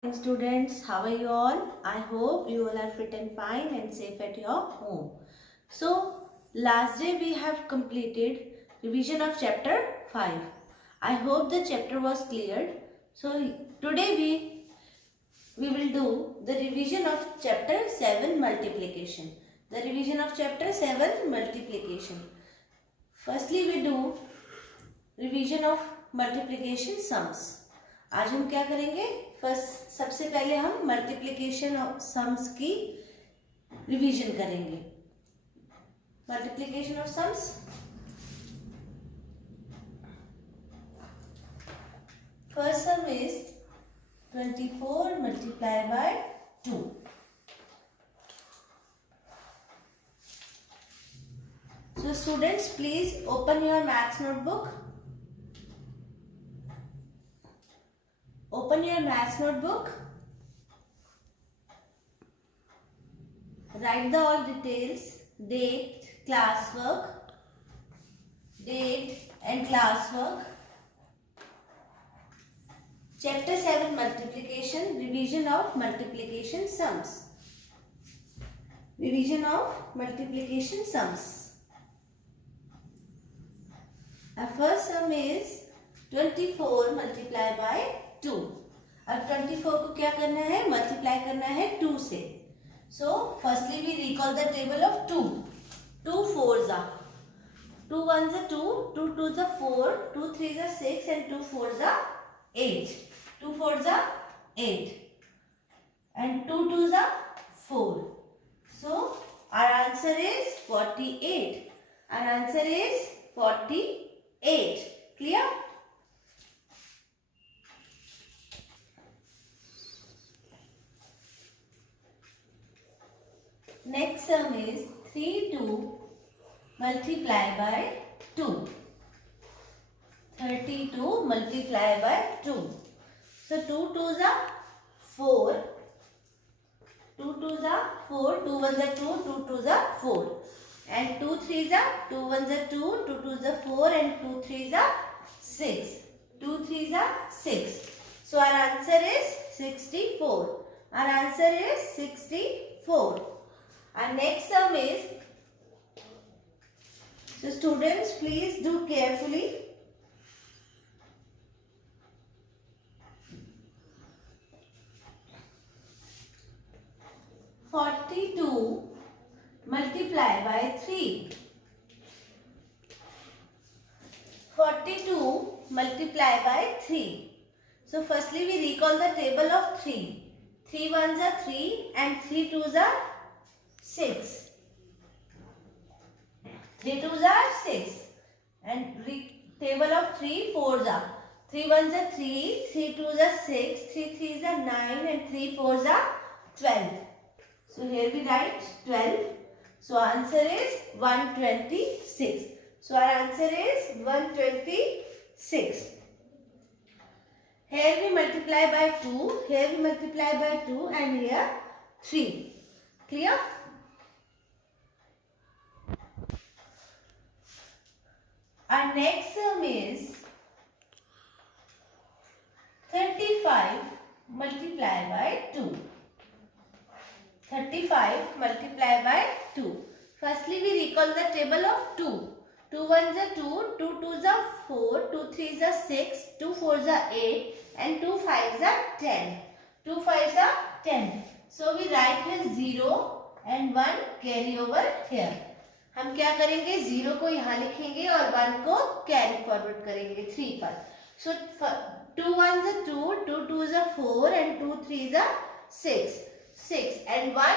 Students, how are you all? I hope you all are fit and fine and safe at your home. So, last day we have completed revision of chapter 5. I hope the chapter was cleared. So, today we will do the revision of chapter 7 multiplication. The revision of chapter 7 multiplication. Firstly, we do revision of multiplication sums. आज हम क्या करेंगे? First सबसे पहले हम multiplication of sums की revision करेंगे. Multiplication of sums. First some is 24 multiply by 2. So students, please open your maths notebook. Open your maths notebook. Write the all details, date, classwork, date and classwork. Chapter 7 multiplication, revision of multiplication sums. Revision of multiplication sums. Our first sum is 24 multiplied by 2. अब 24 को क्या करना है? Multiply करना है 2 से. So firstly we recall the table of 2. 2 4s are 2 1s are 2, 2 2s are 4, 2 3s are 6 and 2 4s are 8. 2 4s are 8 and 2 2s are 4. So our answer is 48. Our answer is 48. Clear? Next sum is 32 multiplied by 2. 32 multiplied by 2. So 2 2s are 4. 2 2s are 4. 2 1s are 2. 2 2s are 4. And 2 3s are 2 1s are 2. 2 2s are 4 and 2 3s are 6. 2 3s are 6. So our answer is 64. Our answer is 64. Our next sum is, so students please do carefully. (42) multiplied by 3. 42 multiplied by 3. So firstly we recall the table of 3. 3 1s are 3 and 3 2s are 6. 3 2s are 6 and table of 3 4s are 3 1s are 3, 3 2s are 6, 3 3s are 9 and 3 4s are 12. So here we write 12. So answer is 126. So our answer is 126. Here we multiply by 2, here we multiply by 2 and here 3. Clear? Our next sum is 35 multiplied by 2. 35 multiplied by 2. Firstly we recall the table of 2. 2 1s are 2, 2 2s are 4, 2 3s are 6, 2 4s are 8 and 2 5s are 10. 2 5s are 10. So we write here 0 and 1 carry over here. हम क्या करेंगे? 0 को यहाँ लिखेंगे और 1 को carry forward करेंगे 3 पर. So 2 1s are 2, 2 2s are 4 and 2 3s are 6. 6 and 1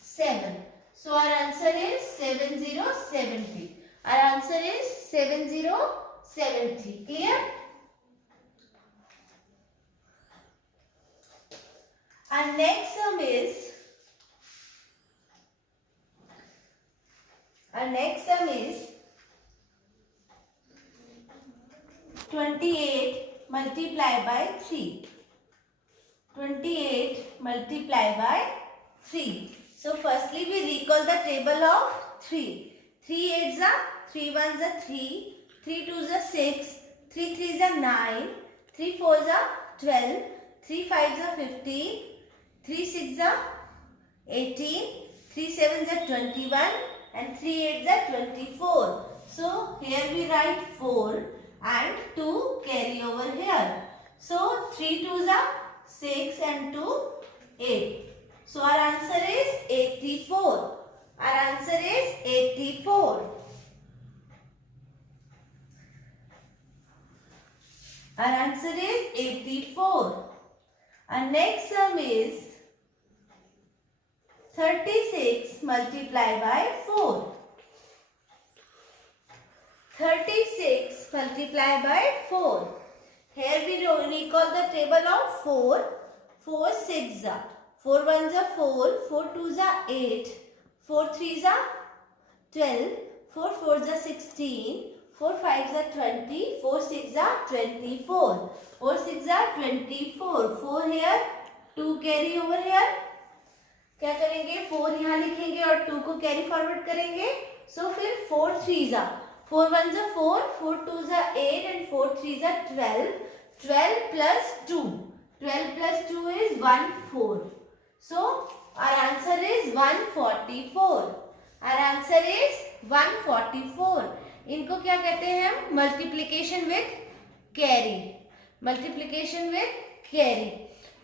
7. So our answer is 7070. Our answer is 7070. Clear? Our next sum is 28 multiplied by 3. 28 multiplied by 3. So firstly we recall the table of 3. 3 8s are 3 1s are 3, 3 2s are 6, 3 3s are 9, 3 4s are 12, 3 5s are 15, 3 6s are 18, 3 7s are 21 and 3 8s are 24. So here we write 4 and 2 carry over here. So 3 2s are 6 and 2 8. So our answer is 84. Our answer is 84. Our answer is 84. Our next sum is 36 multiplied by 4. 36 multiplied by 4. Here we recall the table of 4. 4 6s are. 4 1s are 4. 4 2s are 8. 4 3s are 12. 4 4s are 16. 4 5s are 20. 4 6s are 24. 4 6s are 24. 4 here. 2 carry over here. क्या करेंगे 4 यहाँ लिखेंगे और 2 को carry forward करेंगे. सो फिर 4 3s are 4 1s are 4, 4 2s are 8 and 4 3s are 12. 12 plus 2. 12 plus 2 is 14. So our answer is 144. Our answer is 144. इनको क्या कहते हैं हम? Multiplication with carry. Multiplication with carry.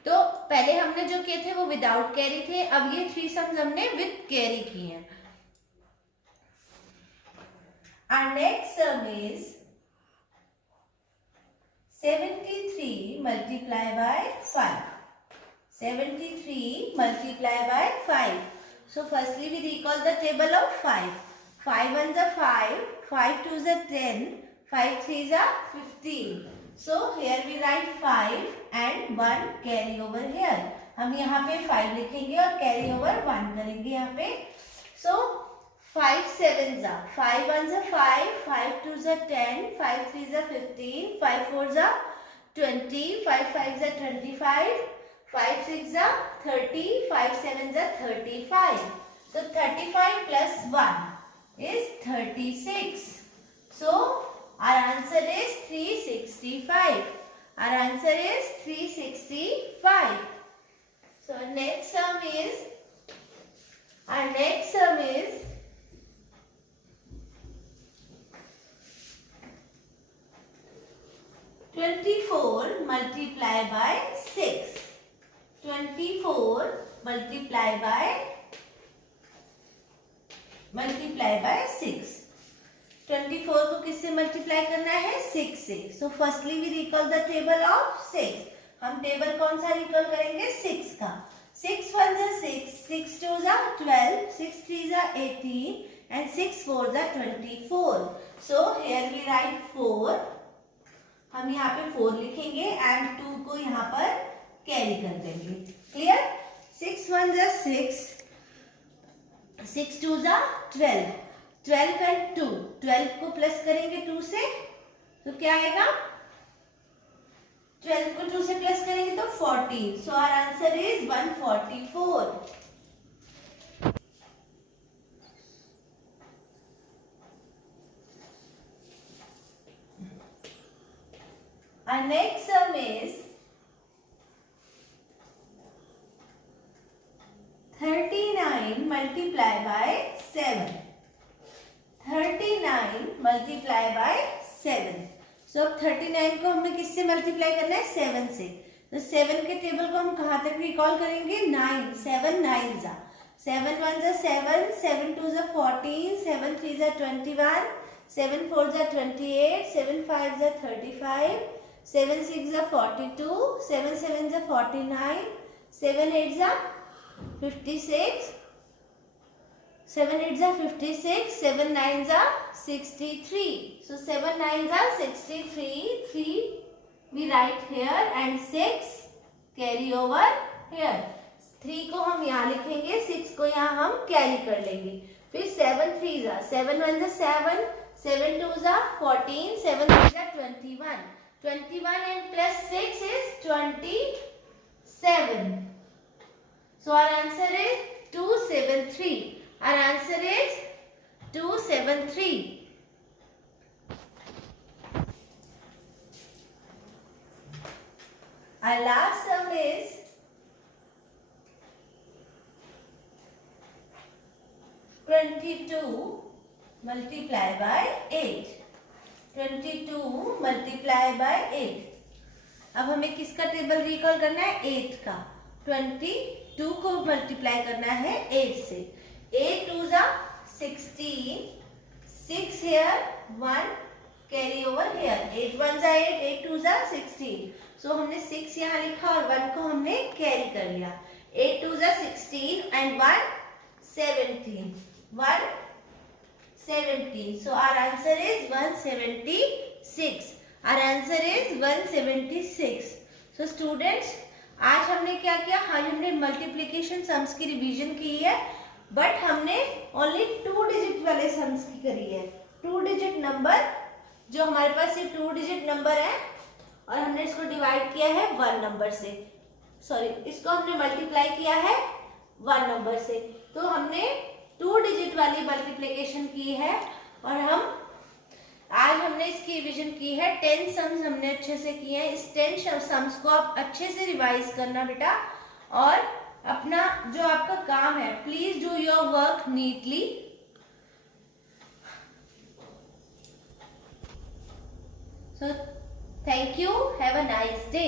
तो पहले हमने जो किए थे वो विदाउट कैरी थे. अब ये 3 सम्स हमने विथ कैरी किए हैं. Our next sum is 73 multiplied by 5. 73 multiplied by 5. So firstly we recall the table of 5. 5 1s are 5, 5 2s are 10, 5 3s are 15. So here we write 5 and 1 carry over here. हम यहाँ पे 5 लिखेंगे और carry over 1 करेंगे यहाँ पे. So 5 7s are 5 1s are 5, 5 2s are 10, 5 3s are 15, 5 4s are 20, 5 5s are 25, 5 6s are 30, 5 7s are 35. So 35 plus 1 is 36. So our answer is 365. Our answer is 365. So our next sum is 24 multiplied by 6. 24 multiplied by 6. 24 को किससे multiply करना है? 6 से. So firstly we recall the table of 6. हम table कौन सा recall करेंगे? 6 का. 6 1s are 6, 6 2s are 12, 6 3s are 18 and 6 4s are 24. So here we write 4. हम यहाँ पे 4 लिखेंगे एंड 2 को यहाँ पर कैरी कर देंगे. Clear? 6 1s are 6, 6 2s are 12, 12 and 2. 12 को प्लस करेंगे 2 से तो क्या आएगा? 12 को 2 से प्लस करेंगे तो 14. So our answer is 144. Our next sum is 39 multiplied by 7. 39 multiplied by 7. So अब 39 को हमने किससे मल्टीप्लाई करना है? 7 से. तो 7 के टेबल को हम कहाँ तक रिकॉल करेंगे? 9. 7 9s are 7 1s are 7, 7 2s are 14, 7 3s are 21, 7 4s are 28, 7 5s are 35, 7 6s are 42, 7 7s are 49, 7 8s are 56, 7 8s are 56, 7 9s are 63. So 7 9s are 63. 3 we write here and 6 carry over here. 3 को हम यहाँ लिखेंगे, 6 को यहाँ हम carry कर लेंगे. फिर 7 3s are 7 1s are 7, 7 2s are 14, 7 3s are 21. 21 and plus 6 is 27. So our answer is 273. Our answer is 273. Our last sum is 22 multiply by 8. 22 multiply by 8. अब हमें किसका टेबल रिकॉल करना है? 8 का. 22 को मल्टीप्लाई करना है 8 से. 8 2 जा 16. 6 here, 1 carry over here. 8 1 जा 8, 8 2 जा 16. So हमने 6 यहाँ लिखा और 1 को हमने कैरी कर लिया. 8 2 जा 16 and 1 17. 1 17. So our answer is 176. Our answer is 176. So students, आज हमने क्या किया? हाँ, हमने मल्टीप्लिकेशन सम्स की रिवीजन की है, बट हमने ओनली 2 डिजिट वाले सम्स की करी है. 2 डिजिट नंबर जो हमारे पास ये 2 डिजिट नंबर है और हमने इसको डिवाइड किया है 1 नंबर से. सॉरी, इसको हमने मल्टीप्लाई किया है 1 नंबर से. तो हमने 2 डिजिट वाली मल्टीप्लिकेशन की है और आज हमने इसकी रिवीजन की है. 10 सम्स हमने अच्छे से किए हैं. इस 10 सम्स को आप अच्छे से रिवाइज करना बेटा, और अपना जो आपका काम है, please do your work neatly. So thank you. Have a nice day.